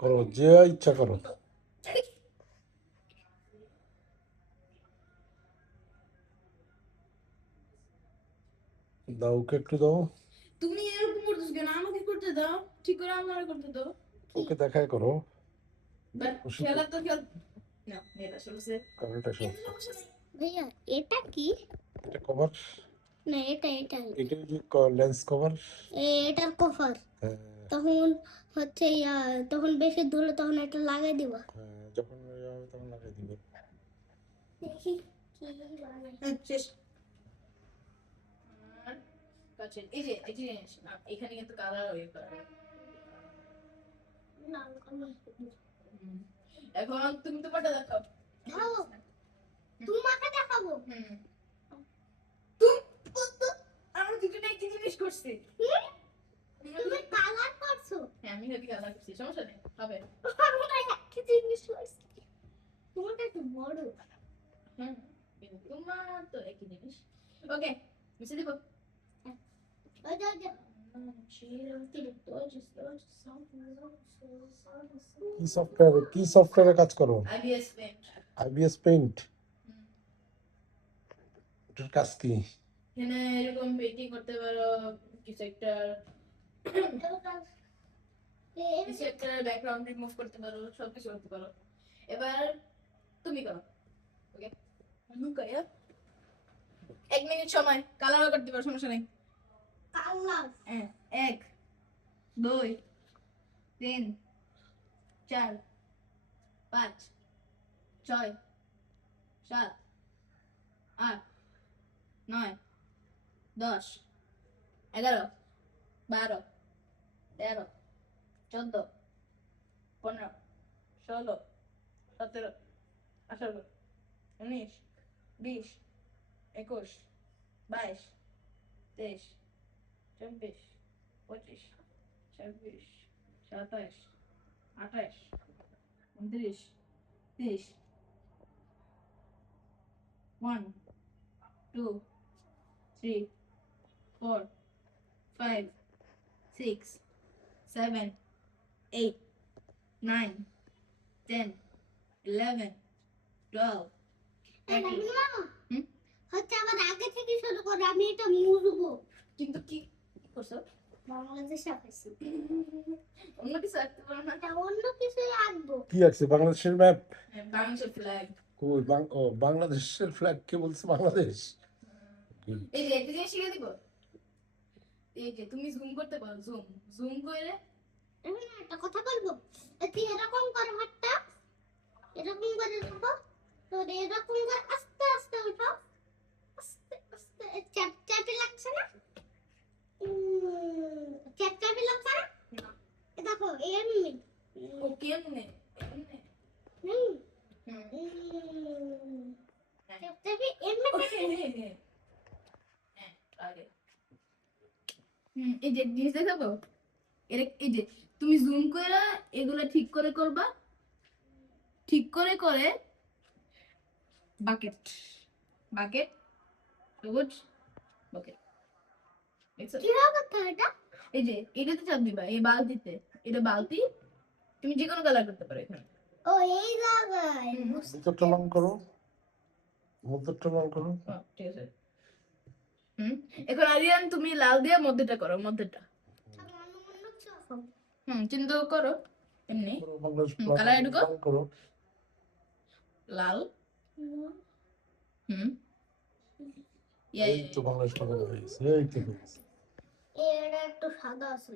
করো, যে ইচ্ছা করো। দাও, ওকে একটু দাও। তুমি এরকম করতেছ কেন? আমাকে করতে দাও, ঠিক করে আমারে করতে দাও। ওকে দেখাই করো। বাট খুশি খেলা তো খেল না, এটা শুনছে কারণটা শোন। ভাইয়া এটা কি? এটা কভার। না এটা এটা যে লেন্স কভার। এটার কভার। তখন হচ্ছে তখন বেশি ধরলে তখন এটা লাগাই দিবা। যখন ইয়ে হবে তখন লাগিয়ে দিবে। দেখি কি বানাই। শেষ। আর কাছে এই যে জিনিস এখানে কিন্তু কালার হয়ে করা। না এখন তুমি তো পাটা দেখাও। দাও তোমাকে দেখাবো। আমরা দুজনে একই জিনিস করছি। তুমি কালার করছো। হ্যাঁ, আমি হেভি কালার করছি, সমস্যা নেই, হবে। আমরা একই জিনিস করছি। তোমারটা একটু বড়। হুম, কিন্তু তোমার তো একই জিনিস। ওকে, মিশে দিব। ওই যে কি সফটওয়্যারে কাজ করো? IBS paint. IBS paint. এটার কাজ কি? এখানে এরকম পেইন্টিং করতে পারো, কিছু একটা ব্যাকগ্রাউন্ড রিমুভ করতে পারো, সবকিছু করতে পারো। এবার তুমি করো। ওকে, লুকায়া 1 মিনিট সময়, কালারও করতে পারো, সমস্যা নেই। কালার 1 2 3 4 5 6 7 8 9 10 11 12 13 14 15 16 17 18 19 20 21 22 23 24 25 26 27 28 29 30 1 2 3 4 5 6 7 8 9 10 11 12 হচ্ছে আমার আগে থেকে শুরু করে আমি এটা মুছবো। কিন্তু কি করছো? বাংলাদেশে আছি। অন্য কিছু আঁকতে পারো না? এটা অন্য কিছু আঁকবো। কি আছে? বাংলাদেশের ম্যাপ? বাংলাদেশের ফ্ল্যাগ। কই বাংলাদেশের ফ্ল্যাগ কে বলছে বাংলাদেশ? এই যে একটা জিনিস শিখে দিব। এই যে তুমি জুম করতে পারো, জুম করে একটা কথা বলবো, তুই এরকম করে হাতটা এরকম করে রাখো, তো এরকম করে আস্তে আস্তে উঠাও, আস্তে আস্তে। চ্যাপে লাগছে না? চ্যাপে লাগছে না? দেখো এমনি। ও কেমনে এমনে চ্যাপে এমনি ওকে। হ্যাঁ, আগে এই যে জিনিস দেখাবো। এই যে তুমি জুম করে এগুলা ঠিক করে করবা, ঠিক করে করে বাকেট বাকেট সবুজ বাকেট। কিভাবে করতে হয় এটা? এই যে এটাতে চাপ দিবা, এই বালতিতে, এটা বালতি, তুমি যে কোনো কালার করতে পারো এখানে। ও এই জায়গায় ভিতরটা লং করো, মধ্যটা লং করো। ঠিক আছে। এখন আরিয়ান তুমি লাল দিয়ে মধ্যটা করো, মধ্যটা। চিন্তা করো এমনি। বাংলাদেশ কালার ঢুকো, লং করো। লাল। এই তো বাংলাদেশ লং হয়ে গেছে, এই তো হয়ে গেছে। এটা একটু সাদা আছে।